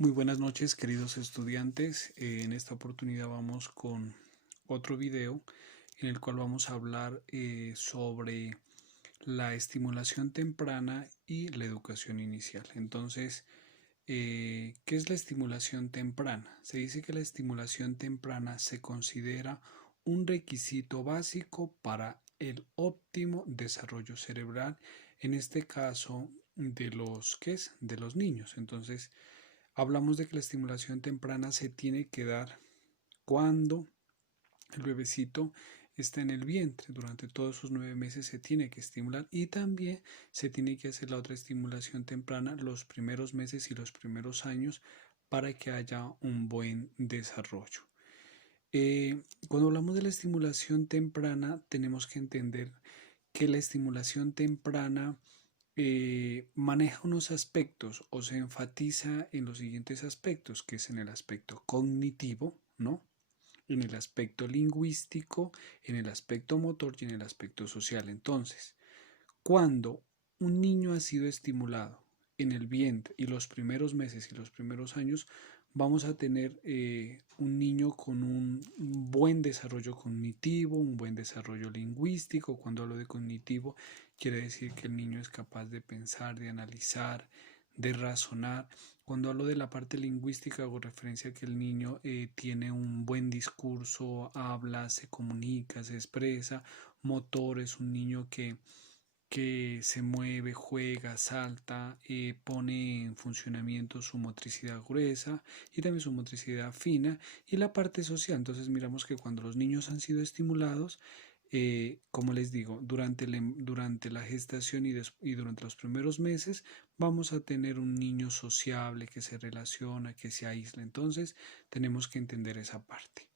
Muy buenas noches, queridos estudiantes. En esta oportunidad vamos con otro video en el cual vamos a hablar sobre la estimulación temprana y la educación inicial. Entonces, ¿qué es la estimulación temprana? Se dice que la estimulación temprana se considera un requisito básico para el óptimo desarrollo cerebral, en este caso ¿qué es? De los niños. Entonces, hablamos de que la estimulación temprana se tiene que dar cuando el bebecito está en el vientre. Durante todos sus 9 meses se tiene que estimular y también se tiene que hacer la otra estimulación temprana los primeros meses y los primeros años para que haya un buen desarrollo. Cuando hablamos de la estimulación temprana, tenemos que entender que la estimulación temprana maneja unos aspectos o se enfatiza en los siguientes aspectos, que es en el aspecto cognitivo, ¿no? En el aspecto lingüístico, en el aspecto motor y en el aspecto social. Entonces, cuando un niño ha sido estimulado en el vientre y los primeros meses y los primeros años, vamos a tener un niño con un buen desarrollo cognitivo, un buen desarrollo lingüístico. Cuando hablo de cognitivo, quiere decir que el niño es capaz de pensar, de analizar, de razonar. Cuando hablo de la parte lingüística, hago referencia a que el niño tiene un buen discurso, habla, se comunica, se expresa. Motor es un niño que se mueve, juega, salta, pone en funcionamiento su motricidad gruesa y también su motricidad fina y la parte social. Entonces miramos que cuando los niños han sido estimulados, como les digo, durante la gestación y durante los primeros meses vamos a tener un niño sociable que se relaciona, que se aísla. Entonces tenemos que entender esa parte.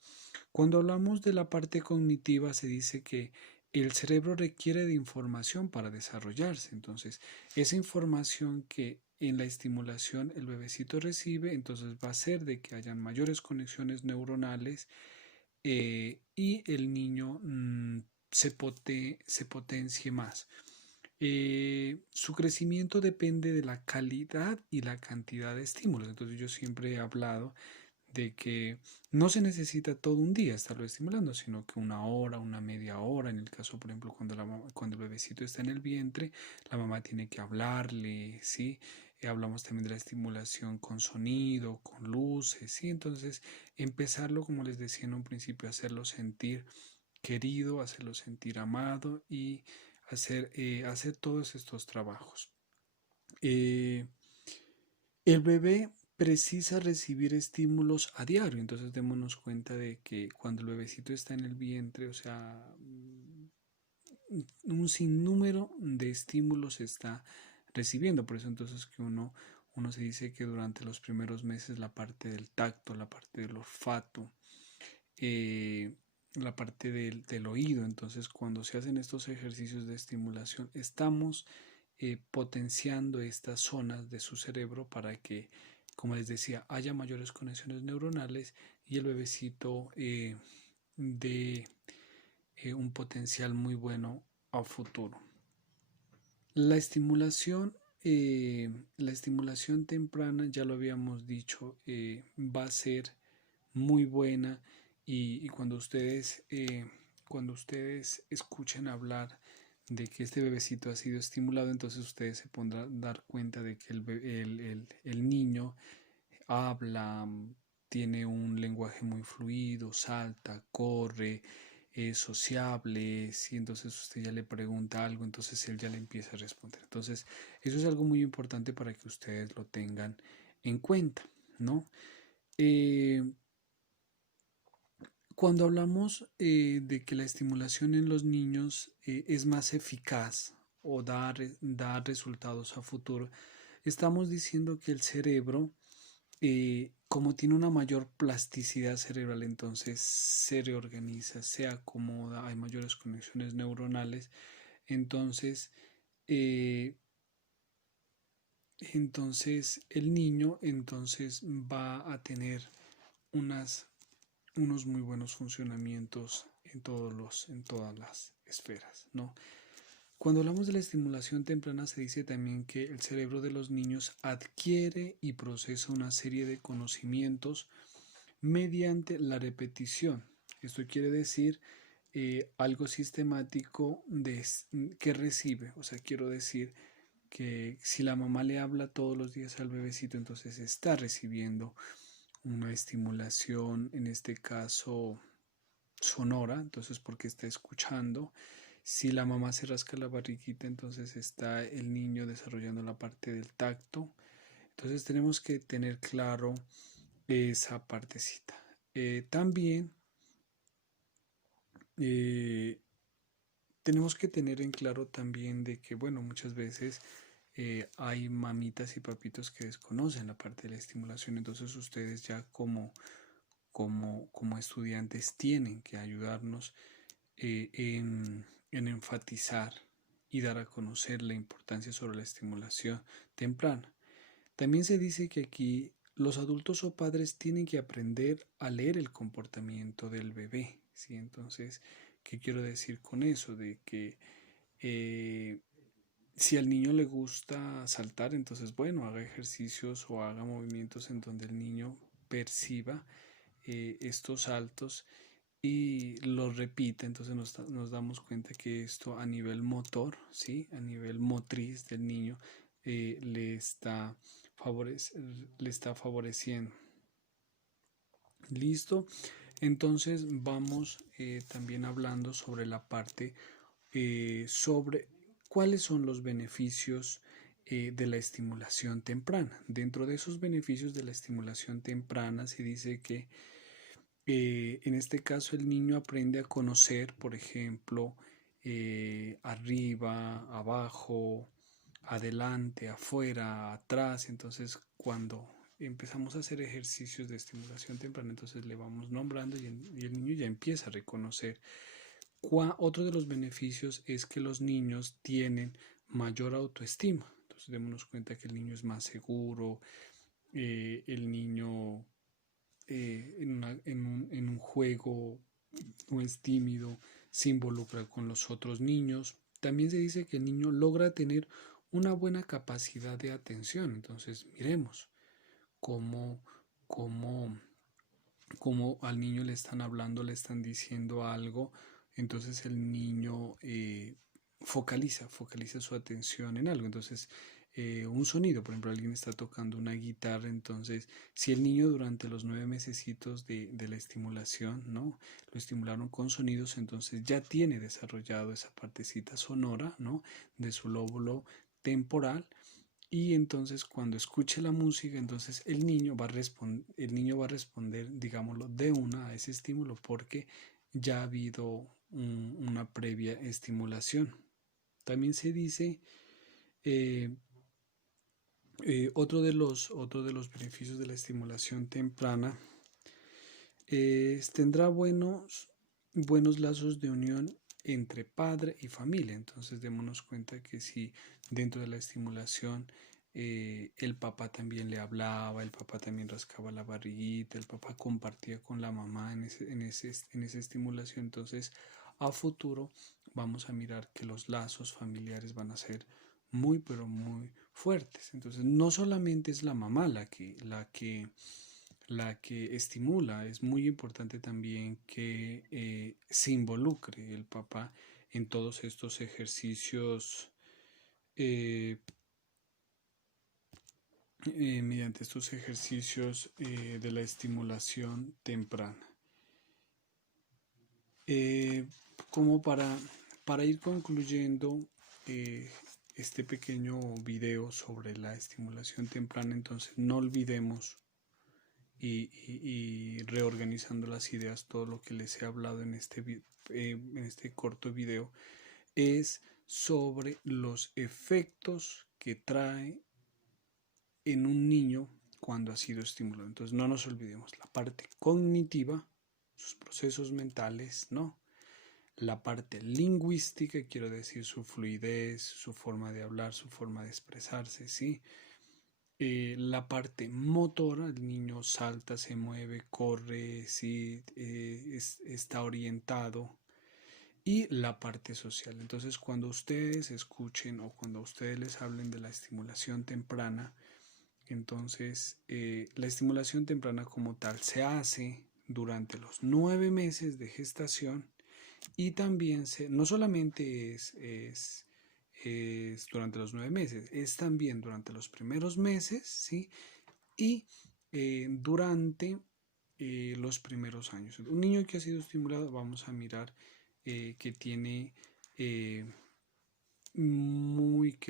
Cuando hablamos de la parte cognitiva, se dice que el cerebro requiere de información para desarrollarse. Entonces, esa información que en la estimulación el bebecito recibe, entonces va a hacer de que hayan mayores conexiones neuronales y el niño se potencie más. Su crecimiento depende de la calidad y la cantidad de estímulos. Entonces yo siempre he hablado de que no se necesita todo un día estarlo estimulando, sino que una hora, una media hora, en el caso, por ejemplo, cuando el bebecito está en el vientre, la mamá tiene que hablarle, ¿sí? Hablamos también de la estimulación con sonido, con luces, ¿sí? Entonces, empezarlo, como les decía en un principio, hacerlo sentir querido, hacerlo sentir amado y hacer todos estos trabajos. Eh, el bebé precisa recibir estímulos a diario, entonces démonos cuenta de que cuando el bebecito está en el vientre, o sea, un sinnúmero de estímulos está recibiendo, por eso entonces que uno se dice que durante los primeros meses la parte del tacto, la parte del olfato, eh, la parte del oído, entonces cuando se hacen estos ejercicios de estimulación, estamos potenciando estas zonas de su cerebro para que, como les decía, haya mayores conexiones neuronales y el bebecito dé un potencial muy bueno a futuro. La estimulación, la estimulación temprana, ya lo habíamos dicho, va a ser muy buena y cuando ustedes escuchen hablar de que este bebecito ha sido estimulado, entonces ustedes se podrán dar cuenta de que el niño habla, tiene un lenguaje muy fluido, salta, corre, es sociable, si entonces usted ya le pregunta algo, entonces él ya le empieza a responder. Entonces, eso es algo muy importante para que ustedes lo tengan en cuenta, ¿no? Eh, Cuando hablamos de que la estimulación en los niños es más eficaz o da resultados a futuro, estamos diciendo que el cerebro, como tiene una mayor plasticidad cerebral, entonces se reorganiza, se acomoda, hay mayores conexiones neuronales, entonces, eh, entonces el niño entonces va a tener unas unos muy buenos funcionamientos en todas las esferas, ¿no? Cuando hablamos de la estimulación temprana se dice también que el cerebro de los niños adquiere y procesa una serie de conocimientos mediante la repetición. Esto quiere decir algo sistemático que recibe. O sea, quiero decir que si la mamá le habla todos los días al bebecito, entonces está recibiendo una estimulación, en este caso sonora, entonces porque está escuchando. Si la mamá se rasca la barriguita, entonces está el niño desarrollando la parte del tacto. Entonces tenemos que tener claro esa partecita. También eh, tenemos que tener en claro también de que, bueno, muchas veces hay mamitas y papitos que desconocen la parte de la estimulación, entonces ustedes ya como estudiantes tienen que ayudarnos en enfatizar y dar a conocer la importancia sobre la estimulación temprana. También se dice que aquí los adultos o padres tienen que aprender a leer el comportamiento del bebé, ¿sí? Entonces, ¿qué quiero decir con eso? De que eh, si al niño le gusta saltar, entonces, bueno, haga ejercicios o haga movimientos en donde el niño perciba estos saltos y los repite, entonces nos damos cuenta que esto a nivel motor, ¿sí? A nivel motriz del niño le está le está favoreciendo. Listo. Entonces vamos también hablando sobre la parte sobre cuáles son los beneficios de la estimulación temprana. Dentro de esos beneficios de la estimulación temprana se dice que en este caso el niño aprende a conocer, por ejemplo, arriba, abajo, adelante, afuera, atrás. Entonces, cuando empezamos a hacer ejercicios de estimulación temprana, entonces le vamos nombrando y el niño ya empieza a reconocer. Otro de los beneficios es que los niños tienen mayor autoestima. Entonces, démonos cuenta que el niño es más seguro, el niño en un juego no es tímido, se involucra con los otros niños. También se dice que el niño logra tener una buena capacidad de atención. Entonces, miremos cómo, cómo, cómo al niño le están hablando, le están diciendo algo. Entonces el niño focaliza su atención en algo. Entonces, un sonido, por ejemplo, alguien está tocando una guitarra, entonces, si el niño durante los 9 mesecitos de la estimulación, ¿no? Lo estimularon con sonidos, entonces ya tiene desarrollado esa partecita sonora, ¿no? De su lóbulo temporal. Y entonces cuando escuche la música, entonces el niño va a responder, digámoslo, de una a ese estímulo porque ya ha habido una previa estimulación. También se dice, eh, otro de los beneficios de la estimulación temprana tendrá buenos lazos de unión entre padre y familia. Entonces démonos cuenta que si dentro de la estimulación el papá también le hablaba, el papá también rascaba la barriguita, el papá compartía con la mamá en esa estimulación, entonces a futuro vamos a mirar que los lazos familiares van a ser muy pero muy fuertes. Entonces no solamente es la mamá la que estimula, es muy importante también que se involucre el papá en todos estos ejercicios mediante estos ejercicios de la estimulación temprana. Eh, como para ir concluyendo eh, este pequeño video sobre la estimulación temprana, entonces no olvidemos y reorganizando las ideas, todo lo que les he hablado en este corto video es sobre los efectos que trae en un niño cuando ha sido estimulado. Entonces no nos olvidemos la parte cognitiva, sus procesos mentales, ¿no? La parte lingüística, quiero decir su fluidez, su forma de hablar, su forma de expresarse, ¿sí? La parte motora, el niño salta, se mueve, corre, ¿sí? Está orientado. y la parte social. Entonces, cuando ustedes escuchen o cuando ustedes les hablen de la estimulación temprana, entonces la estimulación temprana como tal se hace durante los 9 meses de gestación y también no solamente es durante los 9 meses, es también durante los primeros meses, ¿sí? Y durante los primeros años. Un niño que ha sido estimulado, vamos a mirar que tiene que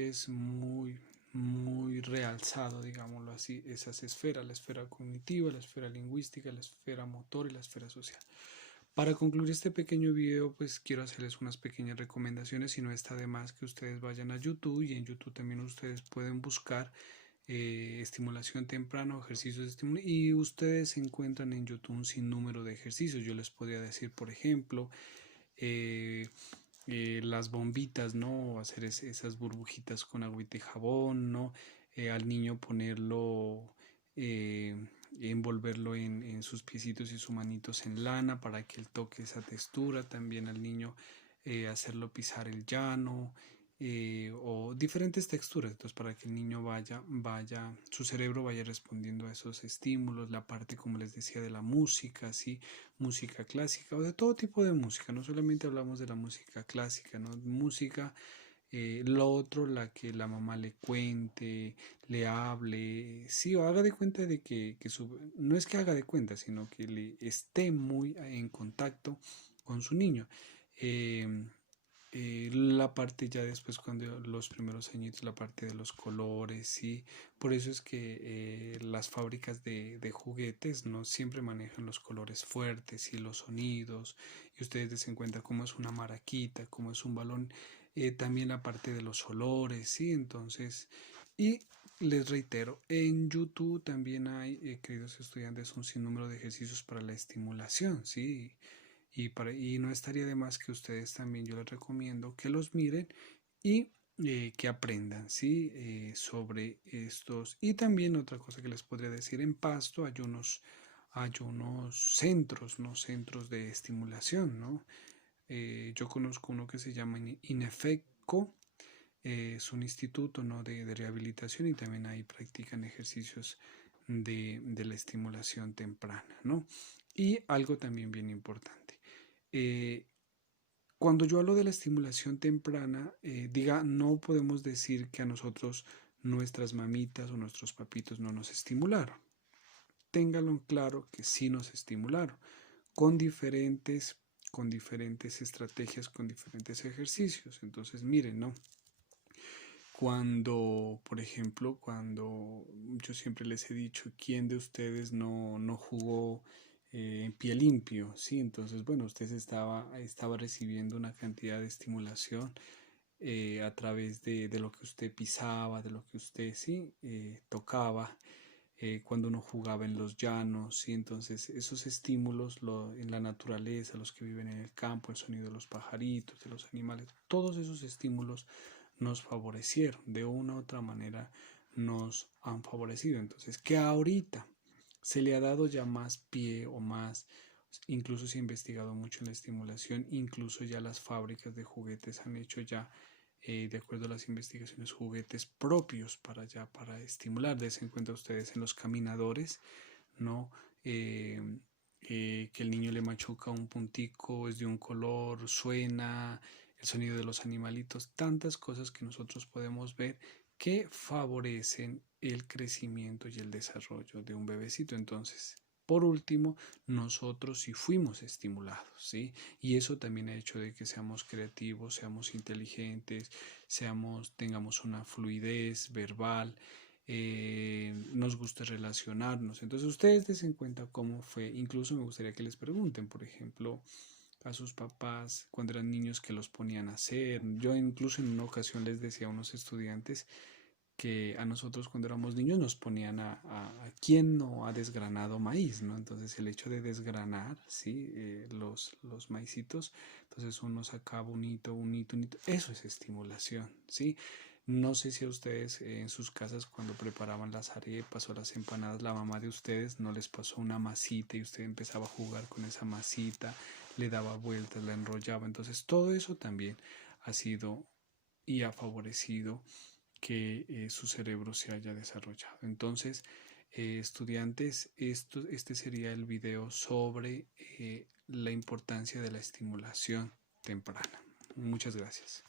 es muy realzado, digámoslo así, esas esferas, la esfera cognitiva, la esfera lingüística, la esfera motor y la esfera social. Para concluir este pequeño video, pues quiero hacerles unas pequeñas recomendaciones y no está de más que ustedes vayan a YouTube y en YouTube también ustedes pueden buscar estimulación temprana o ejercicios de estimulación y ustedes encuentran en YouTube un sinnúmero de ejercicios. Yo les podría decir, por ejemplo, las bombitas, ¿no? Hacer esas burbujitas con agüita y jabón, ¿no? Al niño ponerlo, eh, envolverlo en sus piecitos y sus manitos en lana para que él toque esa textura. También al niño hacerlo pisar el llano. O diferentes texturas, entonces para que el niño su cerebro vaya respondiendo a esos estímulos, la parte como les decía de la música, ¿sí? Música clásica o de todo tipo de música, no solamente hablamos de la música clásica, ¿no? Música, lo otro, la que la mamá le cuente, le hable, sí, o haga de cuenta de no es que haga de cuenta, sino que le esté muy en contacto con su niño. Eh, la parte ya después cuando los primeros añitos, la parte de los colores, sí, por eso es que las fábricas de juguetes no siempre manejan los colores fuertes y los sonidos, y ustedes den cuenta cómo es una maraquita, cómo es un balón, también la parte de los olores, sí, entonces, y les reitero, en YouTube también hay, queridos estudiantes, un sinnúmero de ejercicios para la estimulación, sí, y no estaría de más que ustedes también, yo les recomiendo que los miren y que aprendan, ¿sí? Sobre estos. Y también otra cosa que les podría decir, en Pasto hay unos centros, ¿no? Centros de estimulación, ¿no? Yo conozco uno que se llama INEFECO, es un instituto, ¿no? de rehabilitación y también ahí practican ejercicios de la estimulación temprana, ¿no? Y algo también bien importante. Eh, Cuando yo hablo de la estimulación temprana, no podemos decir que a nosotros nuestras mamitas o nuestros papitos no nos estimularon. Ténganlo claro que sí nos estimularon con diferentes, con diferentes estrategias, con diferentes ejercicios. Entonces, miren, ¿no? Cuando, por ejemplo, cuando yo siempre les he dicho, ¿quién de ustedes no jugó en pie limpio? Sí, entonces, bueno, usted estaba recibiendo una cantidad de estimulación a través de lo que usted pisaba, de lo que usted, sí, tocaba. Cuando uno jugaba en los llanos, ¿sí? Entonces esos estímulos en la naturaleza, los que viven en el campo, el sonido de los pajaritos, de los animales, todos esos estímulos nos favorecieron, de una u otra manera nos han favorecido. Entonces, que ahorita se le ha dado ya más pie o más, incluso se ha investigado mucho en la estimulación, incluso ya las fábricas de juguetes han hecho ya de acuerdo a las investigaciones, juguetes propios para estimular. Desen cuenta ustedes en los caminadores, ¿no? Que el niño le machuca un puntico, es de un color, suena, el sonido de los animalitos, tantas cosas que nosotros podemos ver que favorecen el crecimiento y el desarrollo de un bebecito. Entonces, por último, nosotros sí fuimos estimulados, ¿sí? Y eso también ha hecho de que seamos creativos, seamos inteligentes, tengamos una fluidez verbal, nos guste relacionarnos. Entonces, ustedes den cuenta cómo fue. Incluso me gustaría que les pregunten, por ejemplo, a sus papás cuando eran niños que los ponían a hacer. Yo incluso en una ocasión les decía a unos estudiantes que a nosotros cuando éramos niños nos ponían a quién no ha desgranado maíz, ¿no? Entonces el hecho de desgranar, ¿sí? Los maicitos, entonces uno sacaba un hito, un hito, un hito, eso es estimulación, ¿sí? No sé si a ustedes en sus casas cuando preparaban las arepas o las empanadas, la mamá de ustedes no les pasó una masita y usted empezaba a jugar con esa masita, le daba vueltas, la enrollaba. Entonces todo eso también ha sido y ha favorecido que su cerebro se haya desarrollado. Entonces, estudiantes, este sería el video sobre la importancia de la estimulación temprana. Muchas gracias.